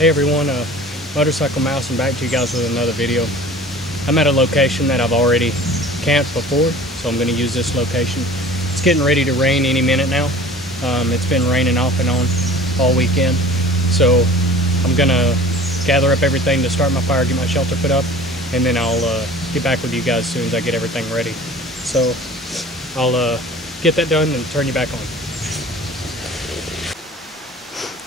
Hey everyone, Motorcycle Mouse, and back to you guys with another video. I'm at a location that I've already camped before, so I'm going to use this location. It's getting ready to rain any minute now. It's been raining off and on all weekend, so I'm going to gather up everything to start my fire, get my shelter put up, and then I'll get back with you guys as soon as I get everything ready. So I'll get that done and turn you back on.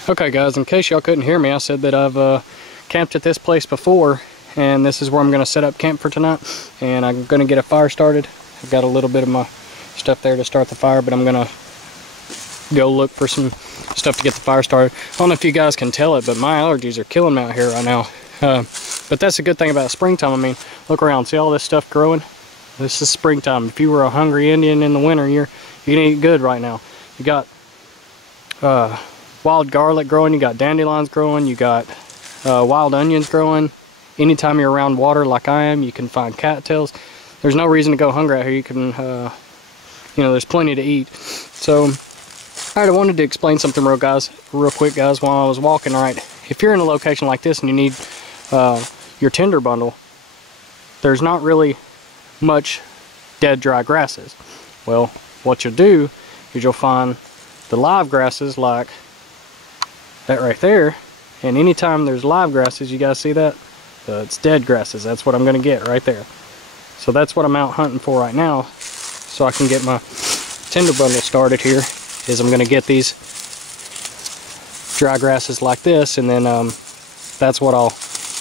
Okay guys, in case y'all couldn't hear me, I said that I've camped at this place before, and this is where I'm going to set up camp for tonight, and I'm going to get a fire started. I've got a little bit of my stuff there to start the fire, but I'm going to go look for some stuff to get the fire started. I don't know if you guys can tell it, but my allergies are killing me out here right now. But that's a good thing about springtime. I mean, look around, see all this stuff growing? This is springtime. If you were a hungry Indian in the winter, you can eat good right now. You got wild garlic growing, you got dandelions growing, you got wild onions growing. Anytime you're around water like I am, you can find cattails. There's no reason to go hungry out here. You can, you know, there's plenty to eat. So, alright, I wanted to explain something real quick, guys, while I was walking. Alright, if you're in a location like this and you need your tinder bundle, there's not really much dead dry grasses. Well, what you'll do is you'll find the live grasses like that right there, and anytime there's live grasses, you guys see that? It's dead grasses. That's what I'm going to get right there. So that's what I'm out hunting for right now, so I can get my tinder bundle started here. Is I'm going to get these dry grasses like this, and then that's what I'll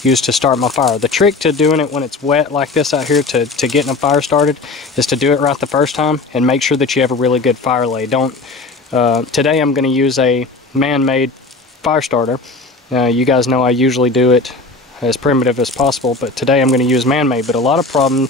use to start my fire. The trick to doing it when it's wet like this out here to getting a fire started is to do it right the first time and make sure that you have a really good fire lay. Today I'm going to use a man-made fire starter. You guys know I usually do it as primitive as possible, but today I'm going to use man-made. But a lot of problem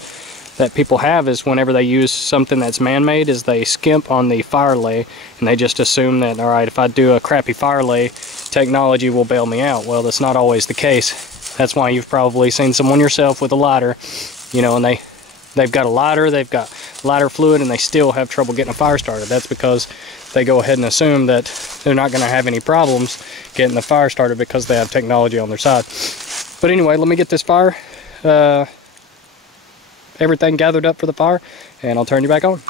that people have is whenever they use something that's man-made is they skimp on the fire lay, and they just assume that, alright, if I do a crappy fire lay, technology will bail me out. Well, that's not always the case. That's why you've probably seen someone yourself with a lighter, you know, and they've got a lighter, they've got lighter fluid, and they still have trouble getting a fire started. That's because they go ahead and assume that they're not going to have any problems getting the fire started because they have technology on their side. But anyway, let me get this fire, everything gathered up for the fire, and I'll turn you back on.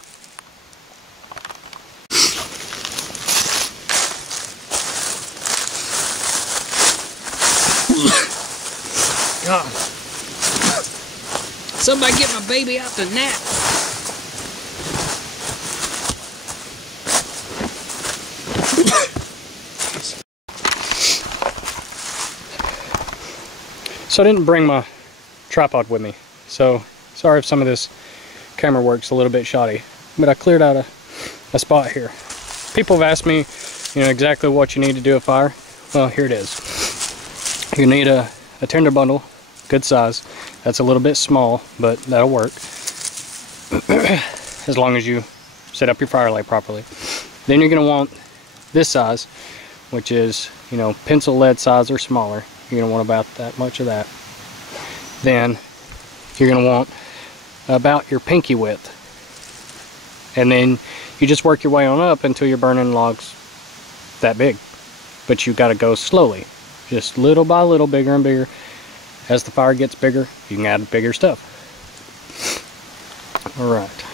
God. Somebody get my baby out the nap. So I didn't bring my tripod with me, so sorry if some of this camera work's a little bit shoddy, but I cleared out a spot here. People have asked me, you know, exactly what you need to do a fire. Well, here it is. You need a tinder bundle, good size. That's a little bit small, but that'll work as long as you set up your fire lay properly. Then you're going to want this size, which is, you know, pencil lead size or smaller. You're going to want about that much of that. Then you're going to want about your pinky width. And then you just work your way on up until you're burning logs that big. But you got to go slowly, just little by little, bigger and bigger. As the fire gets bigger, you can add bigger stuff. Alright.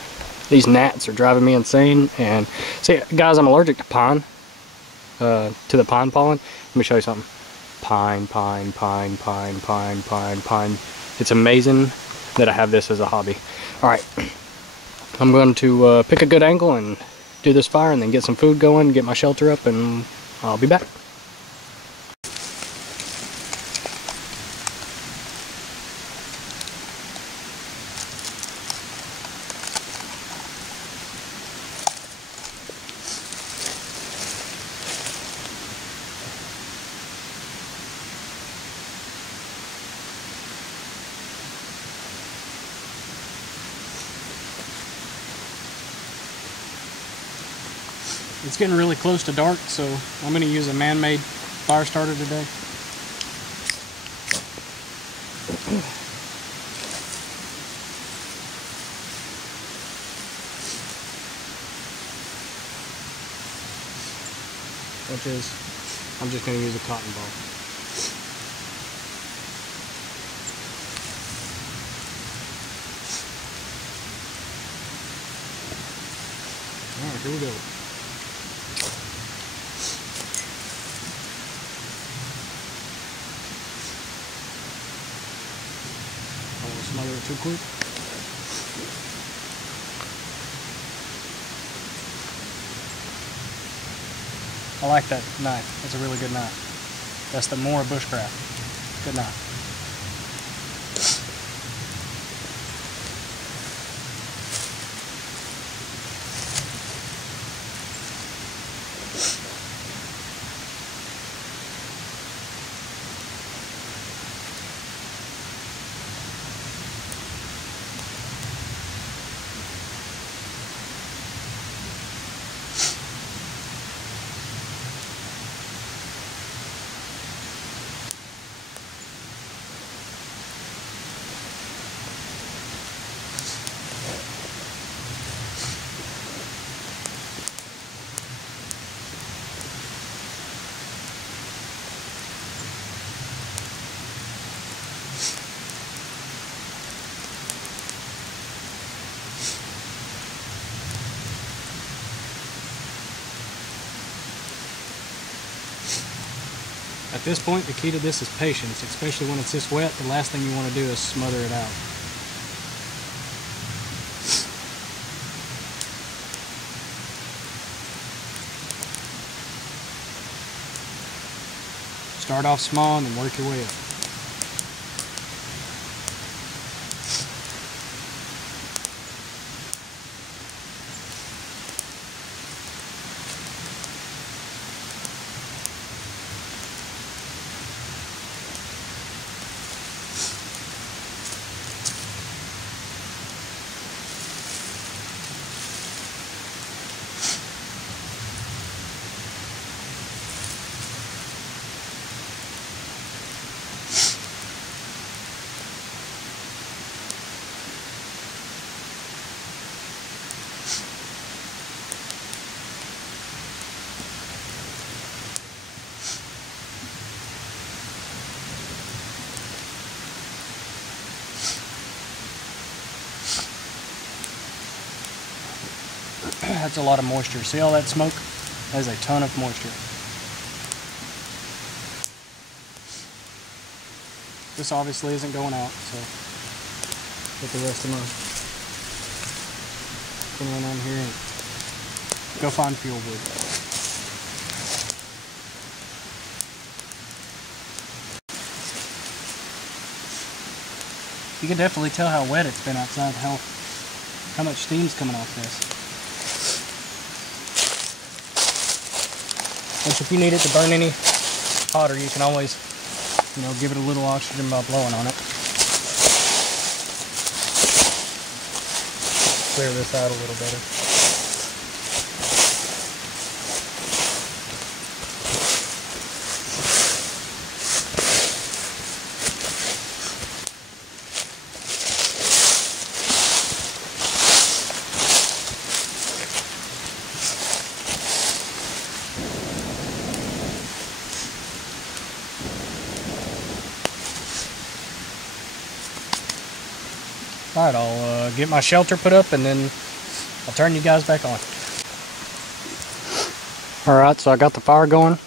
These gnats are driving me insane. And see, guys, I'm allergic to pine. To the pine pollen. Let me show you something. Pine, pine, pine, pine, pine, pine, pine. It's amazing that I have this as a hobby. Alright, I'm going to pick a good angle and do this fire, and then get some food going, get my shelter up, and I'll be back. It's getting really close to dark, so I'm going to use a man-made fire starter today. which is, I'm just going to use a cotton ball. Alright, here we go. I won't smother it too quick. I like that knife. That's a really good knife. That's the Mora Bushcraft. Good knife. At this point, the key to this is patience, especially when it's this wet. The last thing you want to do is smother it out. Start off small and then work your way up. That's a lot of moisture. See all that smoke? That is a ton of moisture. This obviously isn't going out, so put the rest of my put on here and go find fuel wood. You can definitely tell how wet it's been outside, how much steam's coming off this. Which if you need it to burn any hotter, you can always, give it a little oxygen by blowing on it. Clear this out a little better. Alright, I'll get my shelter put up and then I'll turn you guys back on. Alright, so I got the fire going.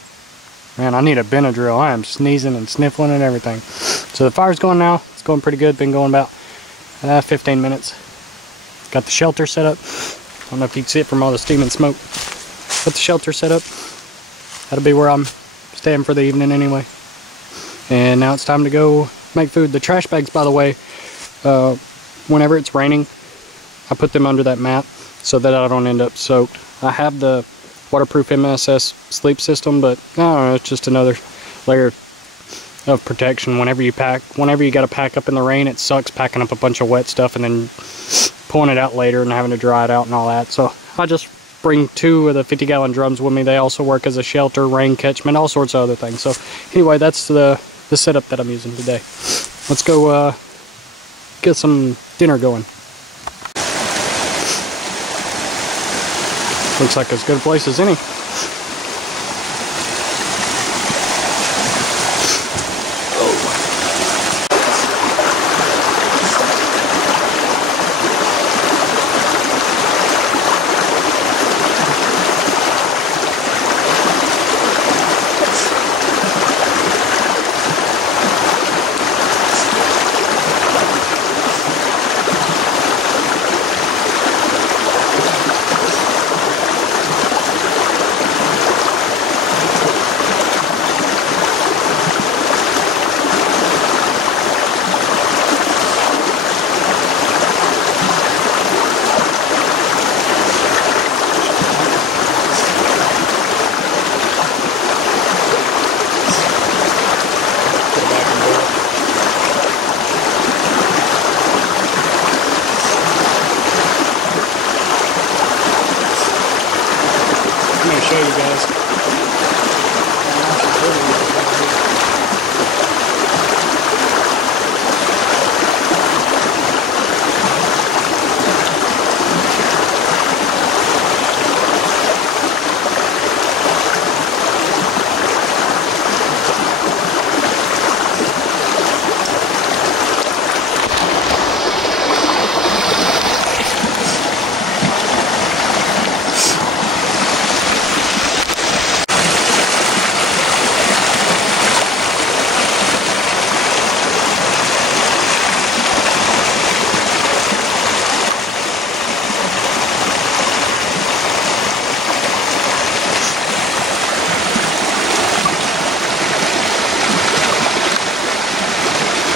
Man, I need a Benadryl. I am sneezing and sniffling and everything. So the fire's going now. It's going pretty good. Been going about 15 minutes. Got the shelter set up. I don't know if you can see it from all the steam and smoke. Put the shelter set up. That'll be where I'm staying for the evening anyway. And now it's time to go make food. The trash bags, by the way, whenever it's raining, I put them under that mat so that I don't end up soaked. I have the waterproof MSS sleep system, but I don't know, it's just another layer of protection. Whenever you got to pack up in the rain, it sucks packing up a bunch of wet stuff and then pulling it out later and having to dry it out and all that. So I just bring 2 of the 50-gallon drums with me. They also work as a shelter, rain catchment, all sorts of other things. So anyway, that's the setup that I'm using today. Let's go get some dinner going. Looks like as good a place as any.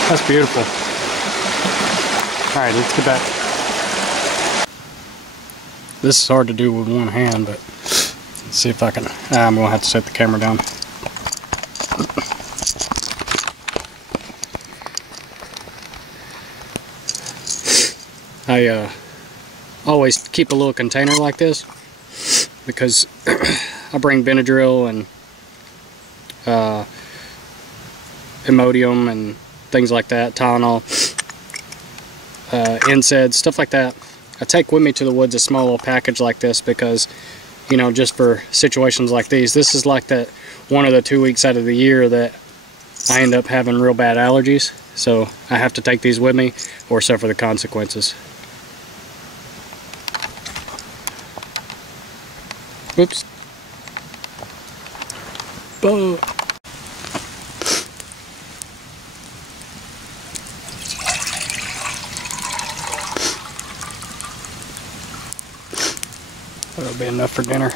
That's beautiful. All right, let's get back. This is hard to do with one hand, but let's see if I can. I'm gonna have to set the camera down. I always keep a little container like this because I bring Benadryl and Imodium and things like that, Tylenol, NSAID, stuff like that. I take with me to the woods a small little package like this because, you know, just for situations like these. This is like that 1 of the 2 weeks out of the year that I end up having real bad allergies, so I have to take these with me or suffer the consequences. Oops. Boom. That'll be enough for dinner.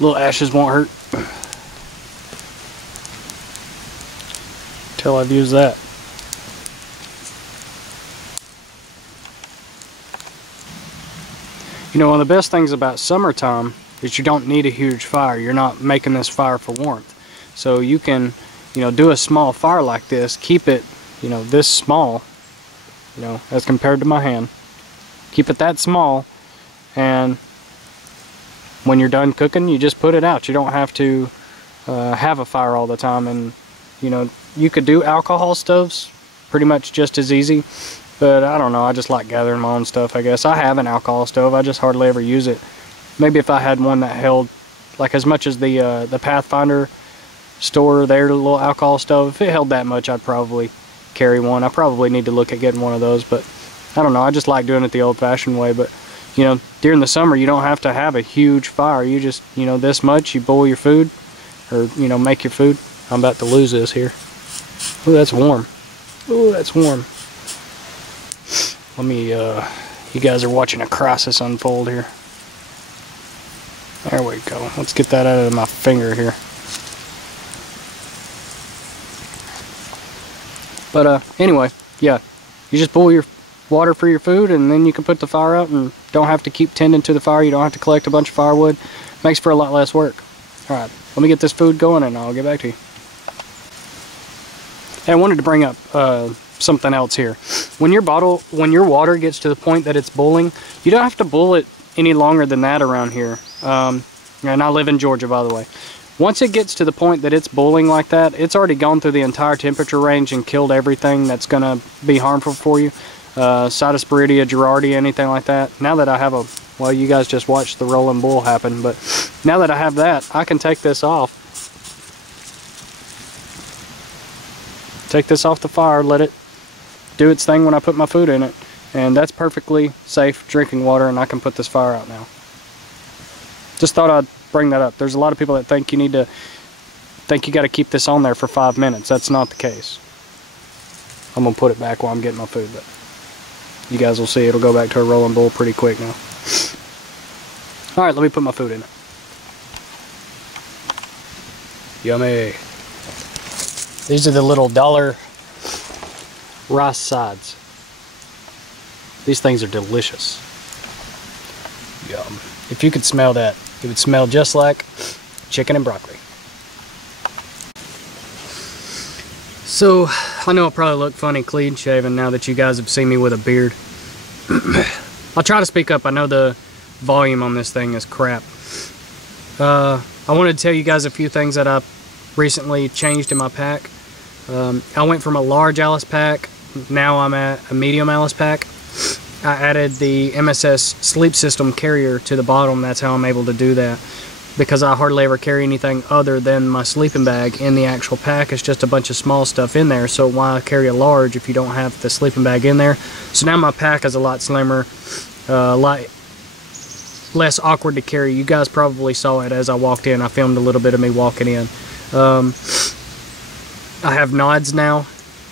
Little ashes won't hurt till I've used that. You know, one of the best things about summertime is you don't need a huge fire. You're not making this fire for warmth. So you can, you know, do a small fire like this, keep it, you know, this small, you know, as compared to my hand. Keep it that small, and when you're done cooking, you just put it out. You don't have to have a fire all the time. And, you know, you could do alcohol stoves pretty much just as easy, but I don't know, I just like gathering my own stuff, I guess. I have an alcohol stove, I just hardly ever use it. Maybe if I had one that held, like as much as the Pathfinder store, their little alcohol stove, if it held that much, I'd probably carry one. I probably need to look at getting one of those, but I don't know, I just like doing it the old-fashioned way. But, you know, during the summer, you don't have to have a huge fire. You just, you know, this much, you boil your food, or, you know, make your food. I'm about to lose this here. Ooh, that's warm. Ooh, that's warm. Let me, you guys are watching a crisis unfold here. There we go. Let's get that out of my finger here. But anyway, yeah, you just boil your water for your food, and then you can put the fire out and don't have to keep tending to the fire. You don't have to collect a bunch of firewood. Makes for a lot less work. Alright, let me get this food going and I'll get back to you. Hey, I wanted to bring up something else here. When your water gets to the point that it's boiling, you don't have to boil it any longer than that around here. And I live in Georgia, by the way. Once it gets to the point that it's boiling like that, it's already gone through the entire temperature range and killed everything that's going to be harmful for you. Cytosporidia, Girardia, anything like that. Now that I have a, well, you guys just watched the rolling bull happen, but now that I have that, I can take this off. Take this off the fire, let it do its thing when I put my food in it. And that's perfectly safe drinking water, and I can put this fire out now. Just thought I'd bring that up. There's a lot of people that think you got to keep this on there for 5 minutes. That's not the case. I'm gonna put it back while I'm getting my food, but you guys will see it'll go back to a rolling bull pretty quick now. All right, let me put my food in it. Yummy. These are the little $1 rice sides. These things are delicious. Yum. If you could smell that, it would smell just like chicken and broccoli. So, I know I probably look funny clean shaven now that you guys have seen me with a beard. I'll try to speak up. I know the volume on this thing is crap. I wanted to tell you guys a few things that I recently changed in my pack. I went from a large Alice pack, now I'm at a medium Alice pack. I added the MSS Sleep System carrier to the bottom. That's how I'm able to do that, because I hardly ever carry anything other than my sleeping bag in the actual pack. It's just a bunch of small stuff in there, so why carry a large if you don't have the sleeping bag in there? So now my pack is a lot slimmer, a lot less awkward to carry. You guys probably saw it as I walked in. I filmed a little bit of me walking in. I have nods now,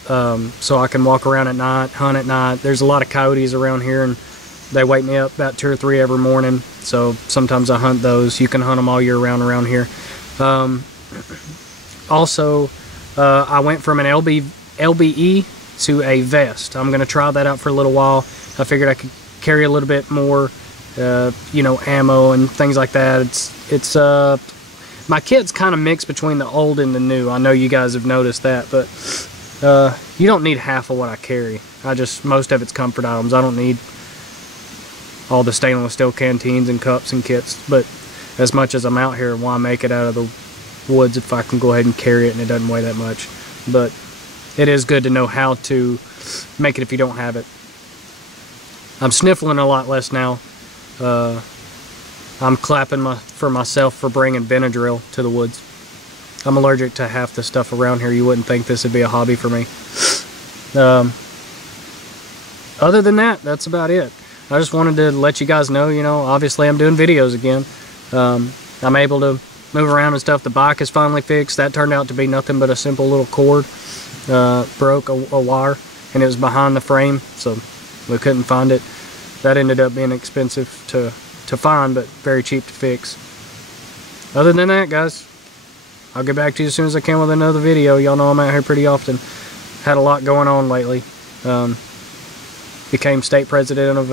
so I can walk around at night, hunt at night. There's a lot of coyotes around here, and They wake me up about 2 or 3 every morning, so sometimes I hunt those. You can hunt them all year round around here. Also, I went from an LBE to a vest. I'm going to try that out for a little while. I figured I could carry a little bit more, you know, ammo and things like that. It's my kit's kind of mixed between the old and the new. I know you guys have noticed that, but you don't need half of what I carry. Most of it's comfort items. I don't need all the stainless steel canteens and cups and kits, but as much as I'm out here, why make it out of the woods if I can go ahead and carry it and it doesn't weigh that much? But it is good to know how to make it if you don't have it. I'm sniffling a lot less now. I'm clapping for myself for bringing Benadryl to the woods. I'm allergic to half the stuff around here. You wouldn't think this would be a hobby for me. Other than that, that's about it. I just wanted to let you guys know, you know, obviously I'm doing videos again. I'm able to move around and stuff. The bike is finally fixed. That turned out to be nothing but a simple little cord. Broke a wire, and it was behind the frame, so we couldn't find it. That ended up being expensive to find, but very cheap to fix. Other than that, guys, I'll get back to you as soon as I can with another video. Y'all know I'm out here pretty often. Had a lot going on lately. Became state president of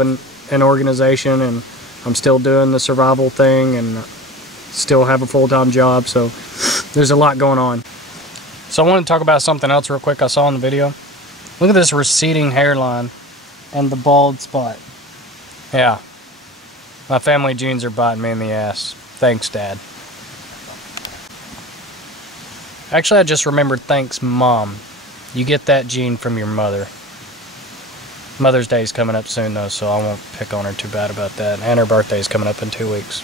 an organization, and I'm still doing the survival thing, and still have a full-time job, so there's a lot going on. So I want to talk about something else real quick I saw in the video. Look at this receding hairline and the bald spot. Yeah, my family genes are biting me in the ass. Thanks, Dad. Actually, I just remembered, thanks, Mom. You get that gene from your mother. Mother's Day is coming up soon, though, so I won't pick on her too bad about that. And her birthday is coming up in 2 weeks.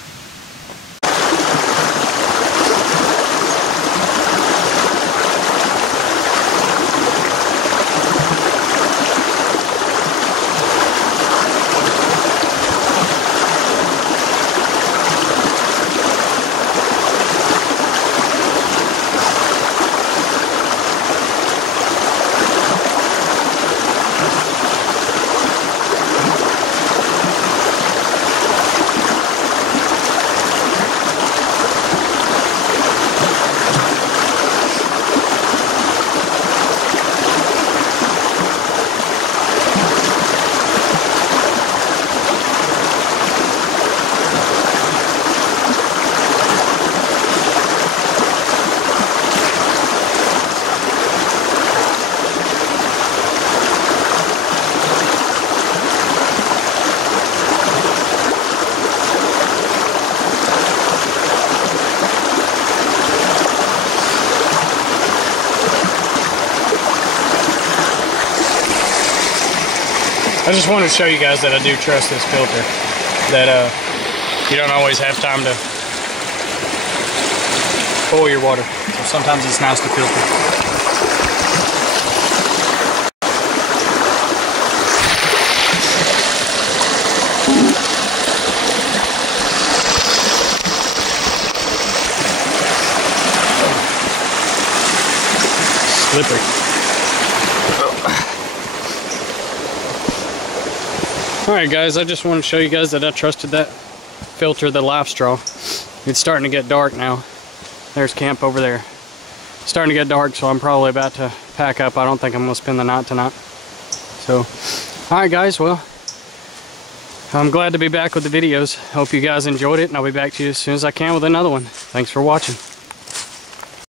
I just wanted to show you guys that I do trust this filter. That you don't always have time to boil your water. So sometimes it's nice to filter. Slippery. Alright guys, I just want to show you guys that I trusted that filter, the Life Straw. It's starting to get dark now. There's camp over there. It's starting to get dark, so I'm probably about to pack up. I don't think I'm going to spend the night tonight. So, alright guys, well, I'm glad to be back with the videos. Hope you guys enjoyed it, and I'll be back to you as soon as I can with another one. Thanks for watching.